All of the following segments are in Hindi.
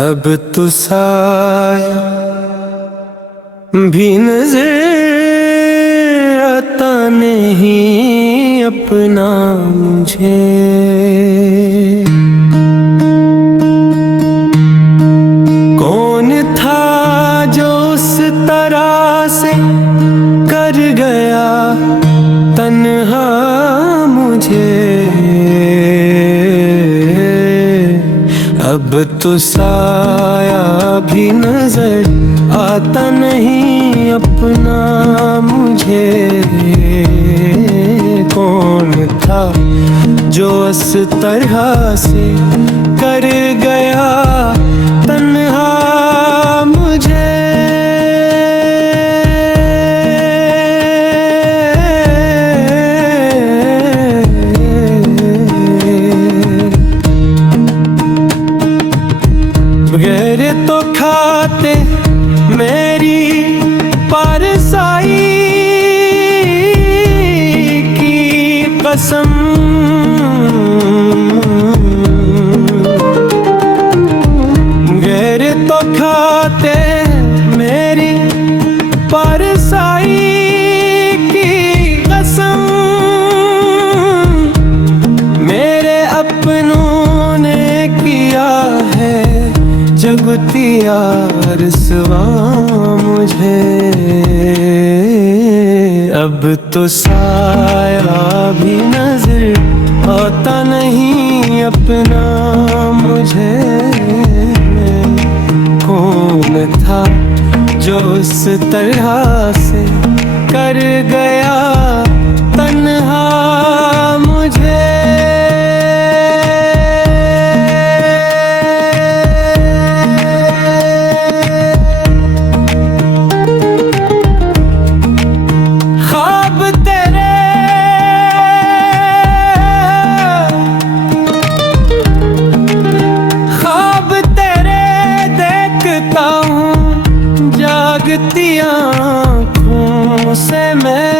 अब तो साया भी नजर आता नहीं अपना मुझे। कौन था जो उस तरह से कर गया तन्हा मुझे। अब तो साया भी नजर आता नहीं अपना मुझे। कौन था जो इस तरह से कर गया तन्हा मुझे। बगैर तो खाते मेरी परसाई की कसम। बगैर तो खाते मेरी परसाई की कसम। मेरे अपनों ने किया है जगतिया रसवा मुझे। अब तो साया भी नजर आता नहीं अपना मुझे। कौन था जो उस तरह से कर गया तन्हा मुझे। जागती आँखों से मैं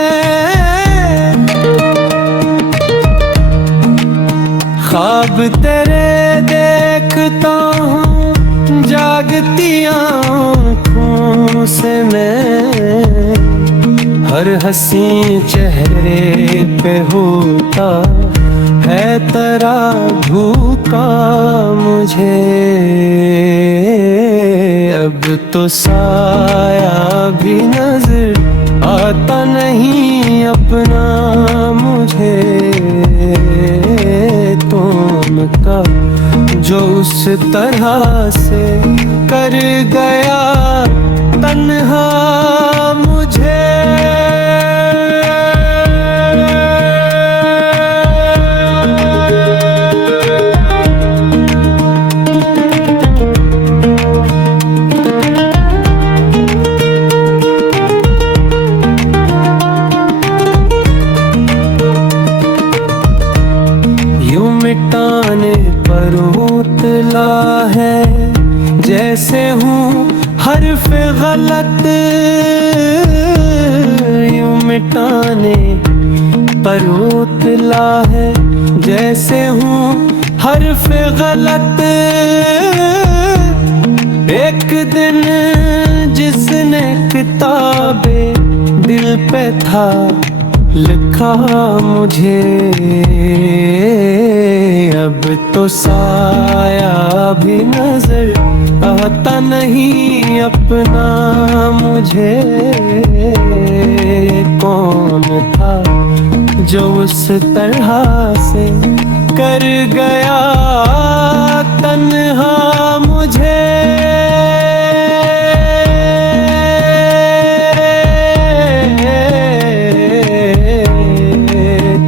ख्वाब तेरे देखता हूँ। जागती आँखों से मैं हर हंसी चेहरे पे होता है तेरा धोखा मुझे। अब तो साया भी नजर आता नहीं अपना मुझे। तुम का जो उस तरह से कर गया तन्हा मुझे। मिटाने पर उतला है जैसे हूँ हर्फ गलत। यूं मिटाने पर उतला है जैसे हूँ हर्फ गलत। एक दिन जिसने किताबे दिल पे था लिखा मुझे। अब तो साया भी नजर आता नहीं अपना मुझे। कौन था जो उस तरह से कर गया तन्हा मुझे।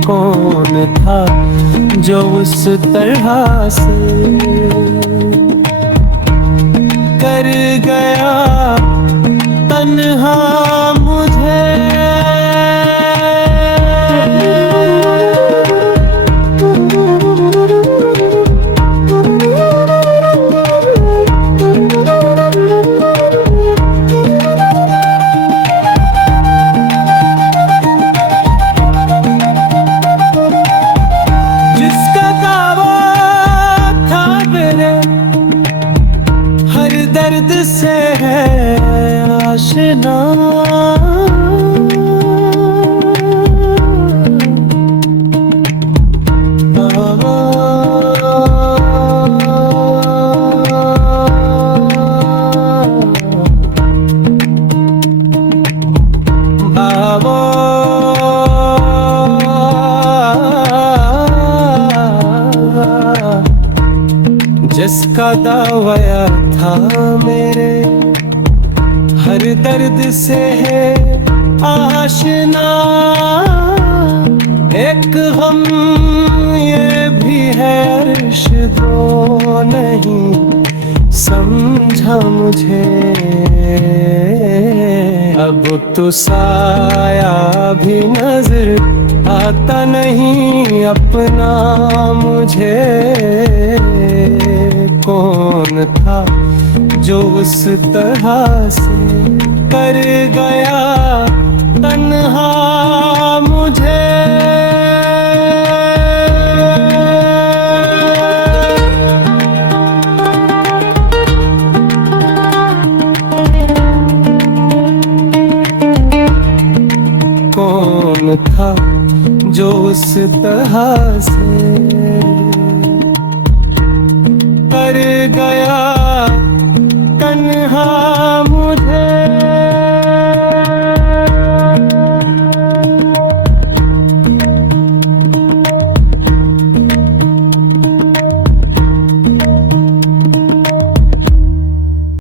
कौन था जो उस तरह से कर गया तन्हा मुझे। दर्द से है आशना। जिसका दावा था मेरे हर दर्द से है आशना। एक गम ये भी है अर्श दो नहीं समझा मुझे। अब तो साया भी नजर आता नहीं अपना मुझे। कौन था जो उस तरह से कर गया तन्हा मुझे। कौन था जो उस तरह से कर गया तन्हा मुझे।